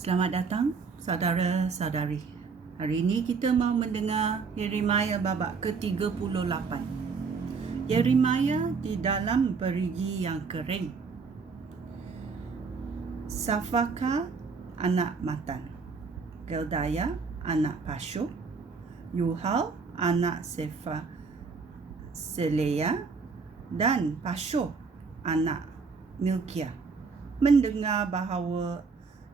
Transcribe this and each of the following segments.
Selamat datang saudara-saudari. Hari ini kita mau mendengar Yeremia babak ke-38. Yeremia di dalam perigi yang kering. Safaka anak Matan, Geldaya anak Pashur, Yuhal anak Selea dan Pashur anak Milkia mendengar bahawa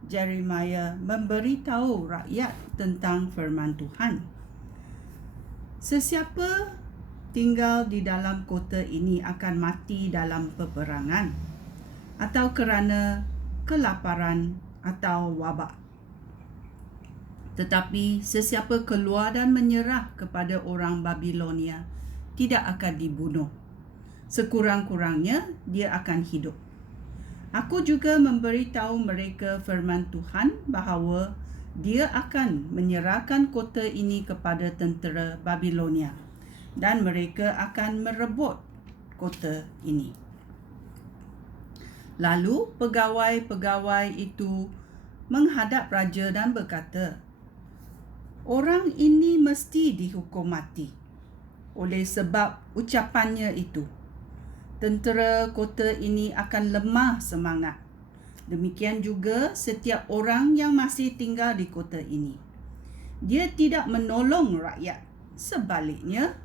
Yeremia memberitahu rakyat tentang firman Tuhan. Sesiapa tinggal di dalam kota ini akan mati dalam peperangan atau kerana kelaparan atau wabak. Tetapi sesiapa keluar dan menyerah kepada orang Babilonia tidak akan dibunuh. Sekurang-kurangnya dia akan hidup. Aku juga memberitahu mereka firman Tuhan bahawa dia akan menyerahkan kota ini kepada tentera Babilonia dan mereka akan merebut kota ini. Lalu pegawai-pegawai itu menghadap raja dan berkata, "Orang ini mesti dihukum mati oleh sebab ucapannya itu. Tentera kota ini akan lemah semangat. Demikian juga setiap orang yang masih tinggal di kota ini. Dia tidak menolong rakyat. Sebaliknya,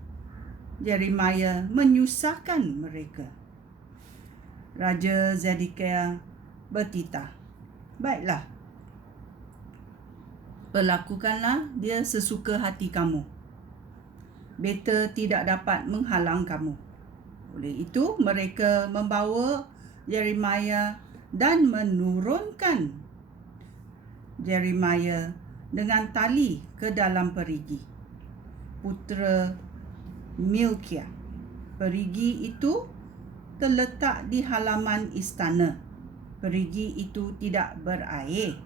Yeremia menyusahkan mereka." Raja Zedekiah bertitah, "Baiklah, perlakukanlah dia sesuka hati kamu. Beta tidak dapat menghalang kamu." Oleh itu, mereka membawa Yeremia dan menurunkan Yeremia dengan tali ke dalam perigi. Putera Milkia. Perigi itu terletak di halaman istana. Perigi itu tidak berair,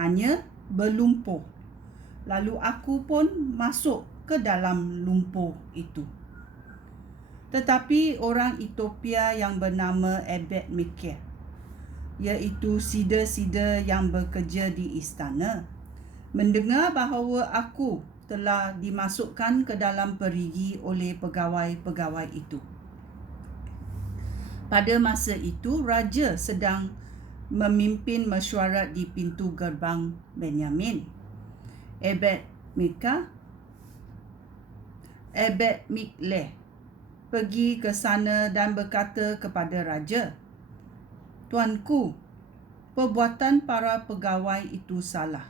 hanya berlumpur. Lalu aku pun masuk ke dalam lumpur itu. Tetapi orang Ethiopia yang bernama Ebed-Melek, iaitu sida-sida yang bekerja di istana, mendengar bahawa aku telah dimasukkan ke dalam perigi oleh pegawai-pegawai itu. Pada masa itu, raja sedang memimpin mesyuarat di pintu gerbang Benyamin. Ebed-Melek pergi ke sana dan berkata kepada raja, "Tuanku, perbuatan para pegawai itu salah.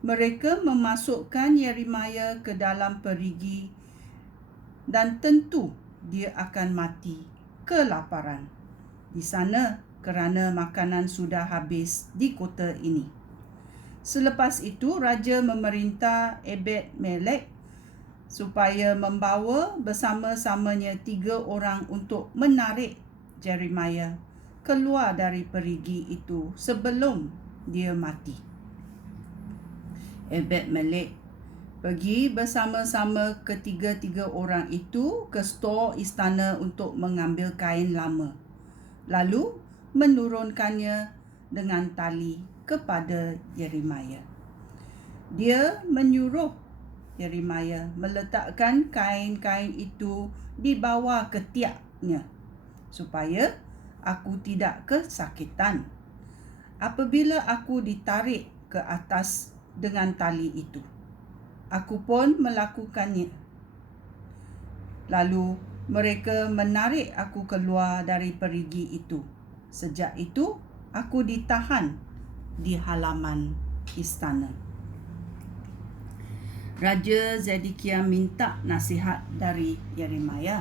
Mereka memasukkan Yeremia ke dalam perigi dan tentu dia akan mati kelaparan di sana kerana makanan sudah habis di kota ini." Selepas itu, raja memerintah Ebed-Melek supaya membawa bersama-samanya 3 orang untuk menarik Yeremia keluar dari perigi itu sebelum dia mati. Ebed-Melek pergi bersama-sama ketiga-tiga orang itu ke stor istana untuk mengambil kain lama, lalu menurunkannya dengan tali kepada Yeremia. Dia menyuruh Yeremia meletakkan kain-kain itu di bawah ketiaknya supaya aku tidak kesakitan apabila aku ditarik ke atas dengan tali itu. Aku pun melakukannya. Lalu mereka menarik aku keluar dari perigi itu. Sejak itu aku ditahan di halaman istana. Raja Zedekiah minta nasihat dari Yeremia.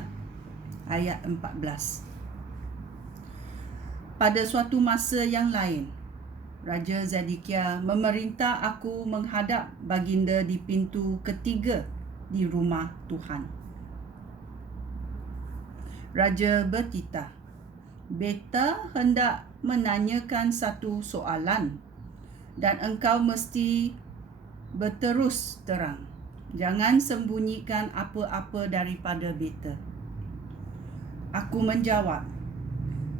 Ayat 14. Pada suatu masa yang lain, Raja Zedekiah memerintah aku menghadap baginda di pintu ketiga di rumah Tuhan. Raja bertitah, "Beta hendak menanyakan satu soalan dan engkau mesti berterus terang. Jangan sembunyikan apa-apa daripada beta." Aku menjawab,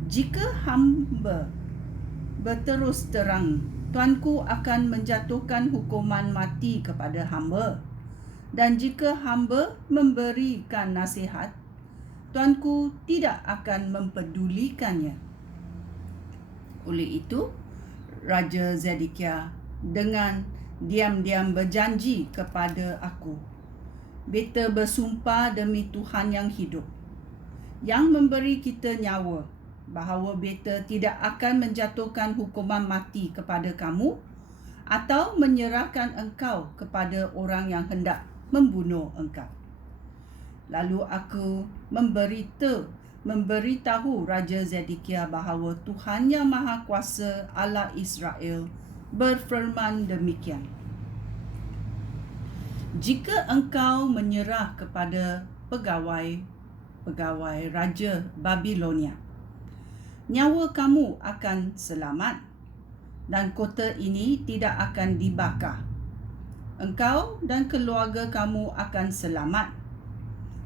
"Jika hamba berterus terang tuanku akan menjatuhkan hukuman mati kepada hamba. Dan jika hamba memberikan nasihat, tuanku tidak akan mempedulikannya. Oleh itu, Raja Zedekiah dengan diam-diam berjanji kepada aku. Beta bersumpah demi Tuhan yang hidup, yang memberi kita nyawa, bahawa beta tidak akan menjatuhkan hukuman mati kepada kamu atau menyerahkan engkau kepada orang yang hendak membunuh engkau. Lalu aku memberitahu Raja Zedekiah bahawa Tuhan Yang Maha Kuasa Allah Israel berfirman demikian. Jika engkau menyerah kepada pegawai Raja Babilonia, nyawa kamu akan selamat dan kota ini tidak akan dibakar. Engkau dan keluarga kamu akan selamat.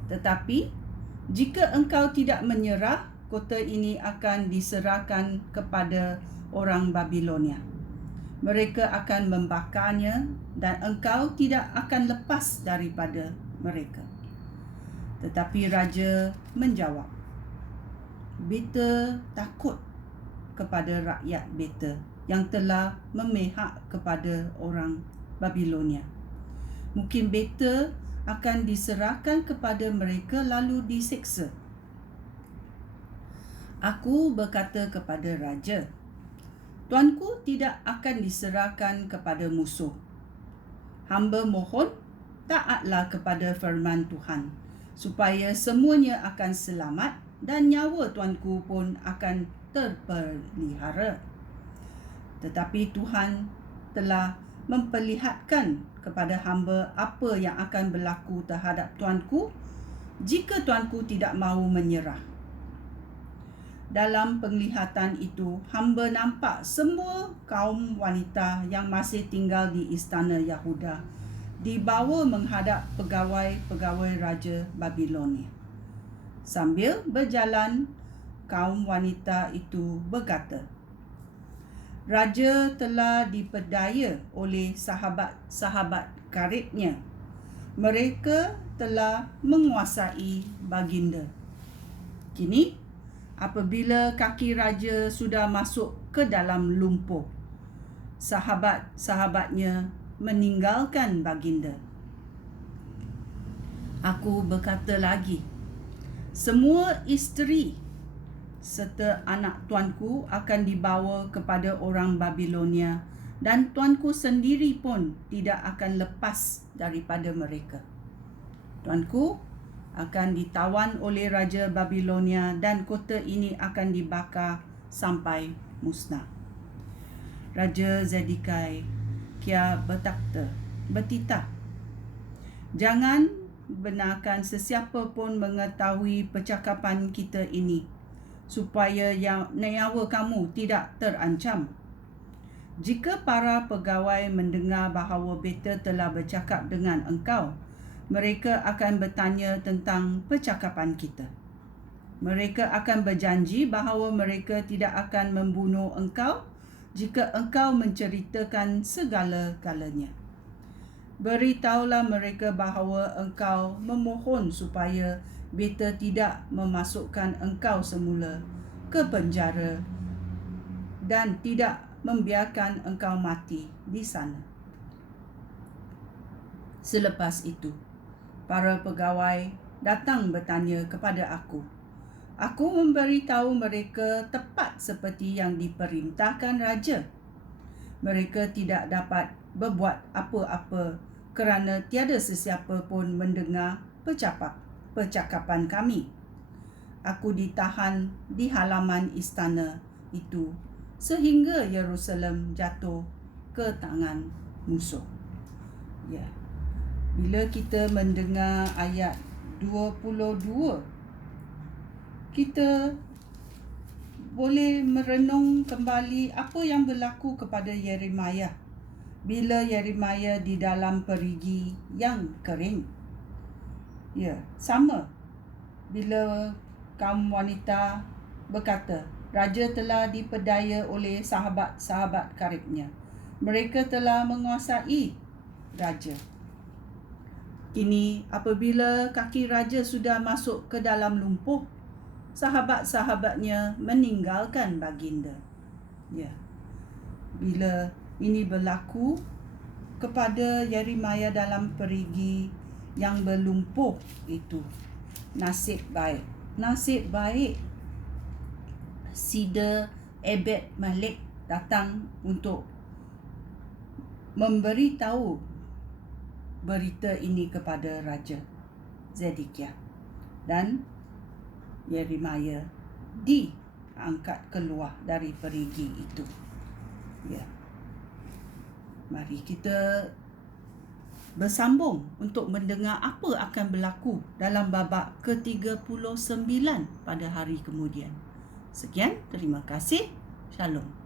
Tetapi jika engkau tidak menyerah, kota ini akan diserahkan kepada orang Babilonia. Mereka akan membakarnya dan engkau tidak akan lepas daripada mereka. Tetapi raja menjawab, beta takut kepada rakyat beta yang telah memihak kepada orang Babilonia. Mungkin beta akan diserahkan kepada mereka lalu diseksa. Aku berkata kepada raja, tuanku tidak akan diserahkan kepada musuh. Hamba mohon taatlah kepada firman Tuhan, supaya semuanya akan selamat dan nyawa tuanku pun akan terpelihara. Tetapi Tuhan telah memperlihatkan kepada hamba apa yang akan berlaku terhadap tuanku jika tuanku tidak mahu menyerah. Dalam penglihatan itu, hamba nampak semua kaum wanita yang masih tinggal di istana Yahuda dibawa menghadap pegawai-pegawai Raja Babilonia. Sambil berjalan, kaum wanita itu berkata, Raja telah dipedaya oleh sahabat-sahabat karibnya. Mereka telah menguasai baginda. Kini, apabila kaki raja sudah masuk ke dalam lumpur, sahabat-sahabatnya meninggalkan baginda. Aku berkata lagi, semua isteri serta anak tuanku akan dibawa kepada orang Babilonia dan tuanku sendiri pun tidak akan lepas daripada mereka. Tuanku akan ditawan oleh Raja Babilonia dan kota ini akan dibakar sampai musnah. Raja Zedekiah bertitah, jangan benarkan sesiapa pun mengetahui percakapan kita ini, supaya nyawa kamu tidak terancam. Jika para pegawai mendengar bahawa beta telah bercakap dengan engkau, mereka akan bertanya tentang percakapan kita. Mereka akan berjanji bahawa mereka tidak akan membunuh engkau jika engkau menceritakan segala-galanya. Beritahulah mereka bahawa engkau memohon supaya beta tidak memasukkan engkau semula ke penjara dan tidak membiarkan engkau mati di sana. Selepas itu, para pegawai datang bertanya kepada aku. Aku memberitahu mereka tepat seperti yang diperintahkan raja. Mereka tidak dapat berbuat apa-apa kerana tiada sesiapa pun mendengar percakapan kami. Aku ditahan di halaman istana itu sehingga Yerusalem jatuh ke tangan musuh. Ya. Bila kita mendengar ayat 22, kita boleh merenung kembali apa yang berlaku kepada Yeremiah bila Yeremiah di dalam perigi yang kering. Ya, sama. Bila kaum wanita berkata, raja telah dipedaya oleh sahabat-sahabat karibnya. Mereka telah menguasai raja. Kini apabila kaki raja sudah masuk ke dalam lumpuh, sahabat-sahabatnya meninggalkan baginda. Ya. Bila ini berlaku kepada Yeremia dalam perigi yang berlumpuh itu, nasib baik Sida Ebed Malik datang untuk memberitahu berita ini kepada Raja Zedekiah, dan Yeremia diangkat keluar dari perigi itu. Ya. Mari kita bersambung untuk mendengar apa akan berlaku dalam babak ke-39 pada hari kemudian. Sekian, terima kasih. Shalom.